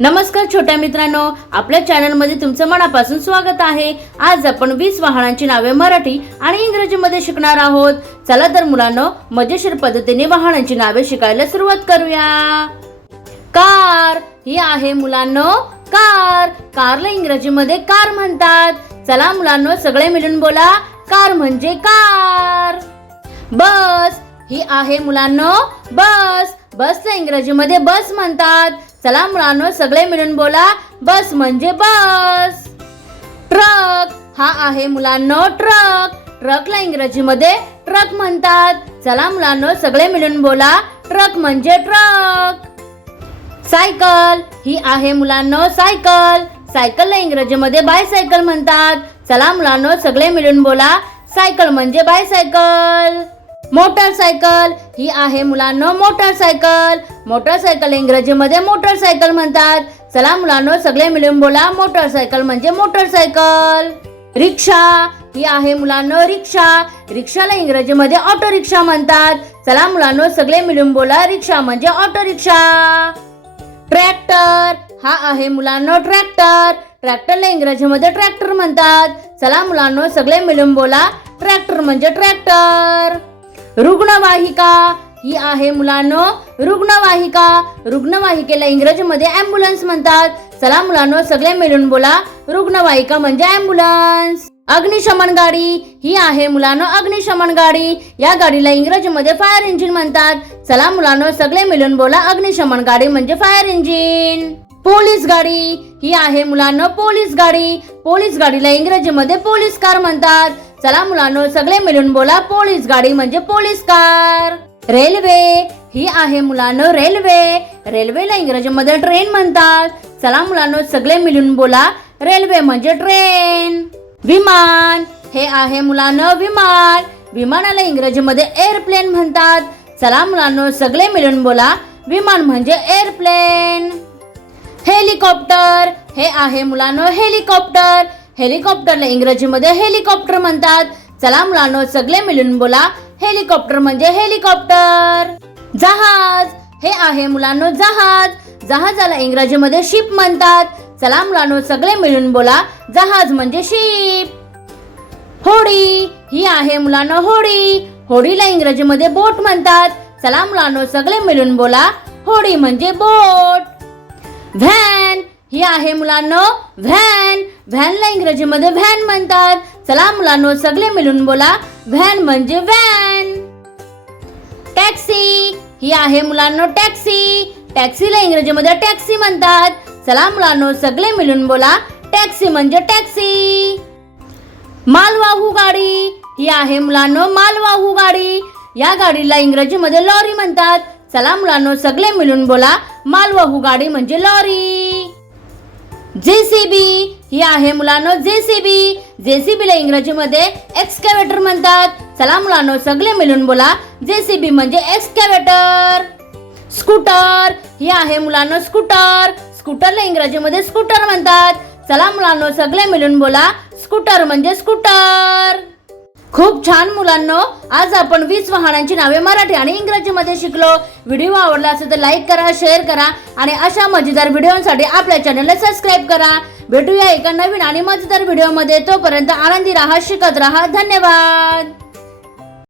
नमस्कार छोट्या मित्रांनो, आपल्या चॅनलमध्ये तुमचं मनापासून स्वागत आहे। आज आपण 20 वाहनांची नावे मराठी आणि इंग्रजीमध्ये शिकणार आहोत। चला तर मुलांनो, मजेशीर पद्धतीने वाहनांची नावे शिकायला सुरुवात करूया। कार ही आहे मुलांनो कार। कारला इंग्रजीमध्ये कार म्हणतात। चला मुलांनो, सगळे मिळून बोला, कार म्हणजे कार। बस ही आहे मुलांनो बस। बसला इंग्रजीमध्ये बस म्हणतात। चला मुलांनो, सगळे मिळून बोला, बस म्हणजे बस। ट्रक हा आहे मुलांनो ट्रक। ट्रकला इंग्रजीमध्ये ट्रक म्हणतात। चला मुलांनो, सगळे मिळून बोला, ट्रक म्हणजे ट्रक। सायकल ही आहे मुलांनो सायकल। सायकलला इंग्रजीमध्ये बायसायकल म्हणतात। चला मुलांनो, सगळे मिळून बोला, सायकल म्हणजे बायसायकल। मोटरसायकल ही आहे मुलांनो मोटरसायकल। मोटरसायकल इंग्रजीमध्ये मोटरसायकल म्हणतात। चला मुलांनो, सगळे मिळून बोला, मोटरसायकल म्हणजे मोटरसायकल। रिक्षा ही आहे मुलांनो रिक्षा। रिक्षाला इंग्रजीमध्ये ऑटो रिक्षा म्हणतात। चला मुलांनो, सगळे मिळून बोला, रिक्षा म्हणजे ऑटो रिक्षा। ट्रॅक्टर हा आहे मुलांनो ट्रॅक्टर। ट्रॅक्टरला इंग्रजीमध्ये ट्रॅक्टर म्हणतात। चला मुलांनो, सगळे मिळून बोला, ट्रॅक्टर म्हणजे ट्रॅक्टर। रुग्णवाहिका ही आहे मुलांनो रुग्णवाहिका। रुग्णवाहिकेला इंग्रजीमध्ये ॲम्ब्युलन्स म्हणतात। चला मुलांनो, सगळे मिळून बोला, रुग्णवाहिका म्हणजे ॲम्ब्युलन्स। अग्निशमन गाडी ही आहे मुलांनो अग्निशमन गाडी। या गाडीला इंग्रजीमध्ये फायर इंजिन म्हणतात। चला मुलांनो, सगळे मिळून बोला, अग्निशमन गाडी म्हणजे फायर इंजिन। पोलीस गाडी ही आहे मुलांनो पोलीस गाडी। पोलीस गाडीला इंग्रजीमध्ये पोलीस कार म्हणतात। चला मुलांनो, सगळे मिळून बोला, पोलीस गाडी म्हणजे पोलीस कार। रेल्वे ही आहे मुलांनो रेल्वे। रेल्वेला इंग्रजीमध्ये ट्रेन म्हणतात। चला मुलांनो, सगळे मिळून बोला, रेल्वे म्हणजे ट्रेन। विमान हे आहे मुलांनो विमान। विमानाला इंग्रजीमध्ये एअरप्लेन म्हणतात। चला मुलांनो, सगळे मिळून बोला, विमान म्हणजे एअरप्लेन। हेलिकॉप्टर हे आहे मुलांनो हेलिकॉप्टर। हेलिकॉप्टरला इंग्रजीमध्ये हेलिकॉप्टर म्हणतात। चला मुलांनो, सगळे मिळून बोला, हेलिकॉप्टर म्हणजे हेलिकॉप्टर। जहाज हे आहे मुलांनो जहाज। जहाजाला इंग्रजीमध्ये शिप म्हणतात। चला मुलांनो, सगळे मिळून बोला, जहाज म्हणजे शिप। होडी ही आहे मुलांनो होडी। होडीला इंग्रजीमध्ये बोट म्हणतात। चला मुलांनो, सगळे मिळून बोला, होडी म्हणजे बोट। व्हॅन ही आहे मुलांनो व्हॅन। व्हॅनला इंग्रजीमध्ये व्हॅन म्हणतात। चला मुलांनो, सगळे मिळून बोला, व्हॅन म्हणजे व्हॅन। टॅक्सी ही आहे मुलांनो टॅक्सी। टॅक्सीला इंग्रजीमध्ये टॅक्सी म्हणतात। चला मुलांनो, सगळे मिळून बोला, टॅक्सी म्हणजे टॅक्सी। मालवाहू गाडी ही आहे मुलांनो मालवाहू गाडी। या गाडीला इंग्रजीमध्ये लॉरी म्हणतात। चला मुलांनो, सगळे मिळून बोला, मालवाहू गाडी म्हणजे लॉरी। जेसीबी ही आहे मुलांनो जेसीबी। जेसीबीला इंग्रजीमध्ये एक्सकॅव्हेटर म्हणतात। चला मुलांनो, सगळे मिळून बोला, जेसीबी म्हणजे एक्सकॅव्हेटर। स्कूटर ही आहे मुलांनो स्कूटर। स्कूटरला इंग्रजीमध्ये स्कूटर म्हणतात। चला मुलांनो, सगळे मिळून बोला, स्कूटर म्हणजे स्कूटर। खूप छान मुलांनो, आज आपण 20 वाहनांची नावे मराठी आणि इंग्रजीमध्ये शिकलो। व्हिडिओ आवडला असेल तर लाईक करा, शेअर करा आणि अशा मजेदार व्हिडिओसाठी आपल्या चॅनलला सबस्क्राईब करा। भेटूया एका नवीन आणि मजेदार व्हिडिओमध्ये। तोपर्यंत आनंदी राहा, शिकत राहा। धन्यवाद।